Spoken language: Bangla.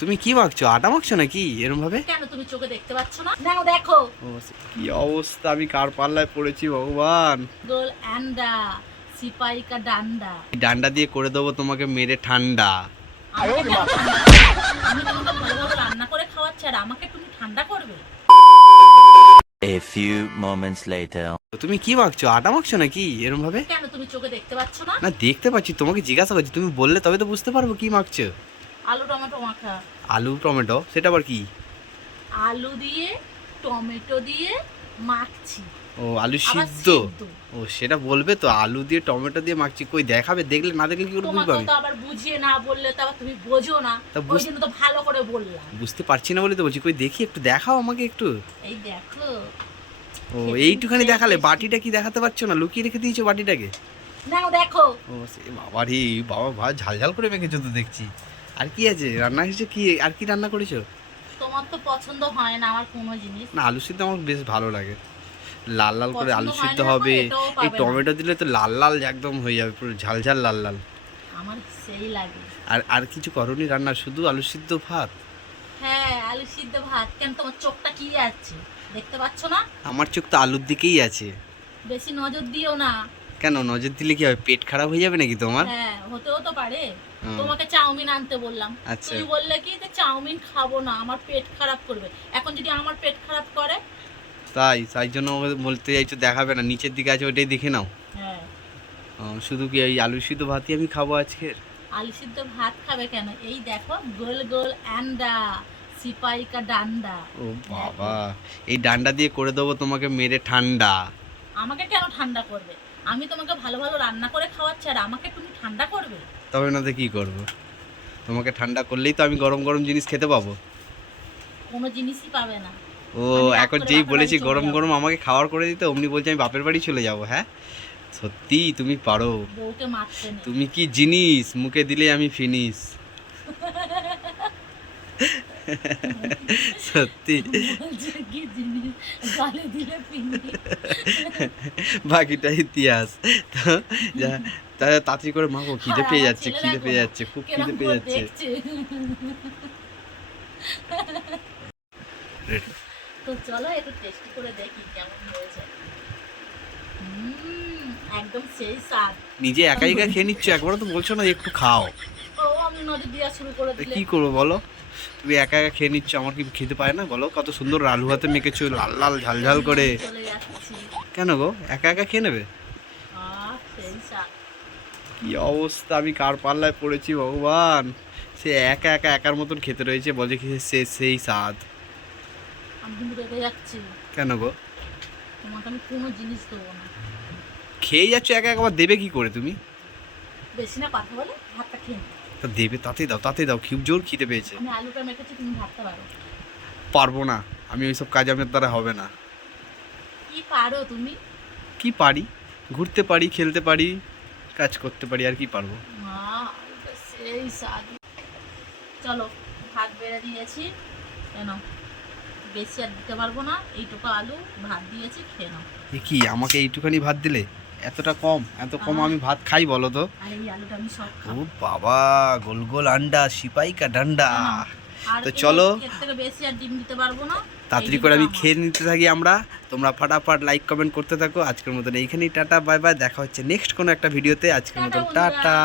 তুমি কি মাখছো? আটা মাখছো নাকি এরকম ভাবে? কেন তুমি চোখে দেখতে পাচ্ছ না? নাও দেখো। কি অবস্থা, আমি কার পাল্লায় পড়েছি ভগবান। গোল অ্যান্ডা সিপাই কা ডান্ডা। এই ডান্ডা দিয়ে করে দেবো তোমাকে মেরে ঠান্ডা। আমাকে কেন ঠান্ডা করবে? আমি তোমাকে ভালো ভালো রান্না করে খাওয়াচ্ছি আর আমাকে তুমি ঠান্ডা করবে? A few moments later. তুমি কি মাখছো? আটা মাখছো নাকি এরকম ভাবে? কেন তুমি চোখে দেখতে পাচ্ছ না? না দেখতে পাচ্ছি, তোমাকে জিজ্ঞাসা করছি, তুমি বললে তবে তো বুঝতে পারবো কি মাখছো। আলু টমেটো মাখা। আলু টমেটো সেটা আবার কি? আলু দিয়ে টমেটো দিয়ে মাখছি। ও আলু আবার সিদ্ধ। সিদ্ধ। ও সেটা বলবে তো, আলু দিয়ে টমেটো দিয়ে মাখছি কই দেখাবে, দেখলে না দেখলে কি করে বুঝবে তোমাকে আমি? তো আবার বুঝিয়ে না বললে তো আবার তুমি বোঝো না। তা ওই জন্য তো ভালো করে বললাম। বুঝতে পারছি না বলে তো বলছি, কই দেখি একটু দেখাও আমাকে একটু। এই দেখো। ও খেতে এইটুখানি কিন্তু দেখালে, tasty। বাটিটা কি দেখাতে পারছো না? লুকিয়ে রেখে দিয়েছো বাটিটাকে। নাও দেখো। ও সে বাবা রে বাবা, ভাই ঝালঝাল করে মেখেছো তো দেখছি। আর কি আছে রান্না হয়েছে? কি আর কি রান্না করেছো? তোমার তো পছন্দ হয় না আমার কোনো জিনিস। না আলু সিদ্ধ আমার বেশ ভালো লাগে, লাল লাল করে পছন্দ আলু হয় সিদ্ধ না হবে। এখন, এটাও এই পাবে না। টমেটো দিলে তো লাল লাল একদম হয়ে যাবে, পুরো ঝালঝাল লাল লাল। আমার সেই লাগে। আর আর কিছু করনি রান্না, শুধু আলু সিদ্ধ ভাত? হ্যাঁ আলু সিদ্ধ ভাত। কেন তোমার চোখটা কি আছে দেখতে পাচ্ছ না? আমার চোখ তো আলুর দিকেই আছে। বেশি নজর দিও না। কেন নজর দিলে কি হবে? পেট খারাপ হয়ে যাবে নাকি তোমার? হ্যাঁ হতেও তো পারে। হুম। তোমাকে চাউমিন আনতে বললাম, আচ্ছা। তুমি বললে কি যে চাউমিন খাবো না, আমার পেট খারাপ করবে। এখন যদি আমার পেট খারাপ করে? তাই তাই জন্য আমাকে বলতে চাইছো দেখাবে না, নিচের দিকে আছে ওইটাই দেখে নাও। হ্যাঁ শুধু কি এই আলু সিদ্ধ ভাতই আমি খাবো আজকের? আলু সিদ্ধ ভাত খাবে কেন? এই দেখো গোল গোল অ্যান্ডা সিপাই কা ডান্ডা। ও বাবা, এই ডান্ডা দিয়ে করে দেবো তোমাকে মেরে ঠান্ডা। আমাকে কেন ঠান্ডা করবে? আমি তোমাকে ভালো ভালো রান্না করে খাওয়াচ্ছি আর আমাকে তুমি ঠান্ডা করবে? তবে না তো কি করবো? তোমাকে ঠান্ডা করলেই তো আমি গরম গরম জিনিস খেতে পাবো। কোনো জিনিসই পাবে না। ও আমি রাগ এখন করে যেই বাপের বলেছি বাড়ি চলে গরম যাবো। গরম আমাকে খাওয়ার করে দিতে, অমনি বলছে আমি বাপের বাড়ি চলে যাব। হ্যাঁ সত্যি তুমি পারো। বউকে মারতে নেই। তুমি কি জিনিস, মুখে দিলে আমি ফিনিশ। সত্যি। বলছে কি জিনিস গালে দিলে পিনি। বাকিটা ইতিহাস। তো যা, তাহলে তাড়াতাড়ি করে মাখো, খিদে আর পেয়ে আমার যাচ্ছে, ছেলে খিদে দেখো পেয়ে না, যাচ্ছে, খুব খিদে কেরম পেয়ে করে যাচ্ছে। দেখছে। তো চলো একটু টেস্টি করে দেখি কেমন হয়েছে। একদম সেই স্বাদ। নিজে একা একা খেয়ে নিচ্ছ, একবারও তো বলছো না যে একটু খাও। ও আমি নজর দেওয়া শুরু করে তা দিলে। কি করবো বলো? তুমি একা একা খেয়ে নিচ্ছ, আমার কি খেতে পায় না বলো? কত সুন্দর আলু ভাতে মেখেছো লাল লাল ঝালঝাল করে। চলে যাচ্ছি। কেন গো একা একা খেয়ে নেবে? সেই স্বাদ। কি অবস্থা, আমি কার পাল্লায় পড়েছি ভগবান। সে একা একা একার মতন খেতে রয়েছে, বলে কি সে সেই স্বাদ। আমি কিন্তু রেগে যাচ্ছি। কেন গো? তোমাকে আমি কোনো জিনিস দেবো না। খেয়ে যাচ্ছ একা একা, আবার দেবে কি করে তুমি? বেশি না কথা বলে ভাতটা খেয়ে নাও। তা দেবে, তাতে দাও, খুব জোর খিদে পেয়েছে। আমি আলুটা মেখেছি, তুমি ভাতটা পারো। পারবো না, আমি ওইসব কাজ আমার দ্বারা হবে না। কি পারো তুমি? কি পারি? ঘুরতে পারি, খেলতে পারি, কাজ করতে পারি, আর কি পারবো? মা আলুটা সেই স্বাদ। চলো ভাত বেড়ে দিয়েছি, কেন বেশি আর দিতে পারবো না। এইটুকু আলু ভাত দিয়েছি, খেয়ে নাও। এ কি আমাকে এইটুখানি ভাত দিলে? এতটা কম? এত কম আমি ভাত খাই বলো তো? আর এই আলুটা আমি সব ও খাবো। বাবা, গোল গোল আন্ডা সিপাই কা ডান্ডা। আর তো কিন্তু চলো এর থেকে বেশি আর ডিম দিতে পারবো না। তাড়াতাড়ি এই করে আমি ডিমটা আমার। খেয়ে নিতে থাকি আমরা। তোমরা ফাটাফাট লাইক কমেন্ট করতে থাকো। আজকের মতন এইখানেই টাটা বাই বাই, দেখা হচ্ছে নেক্সট কোনো একটা ভিডিওতে। আজকের টাটা মতন বন্ধুরা। টাটা।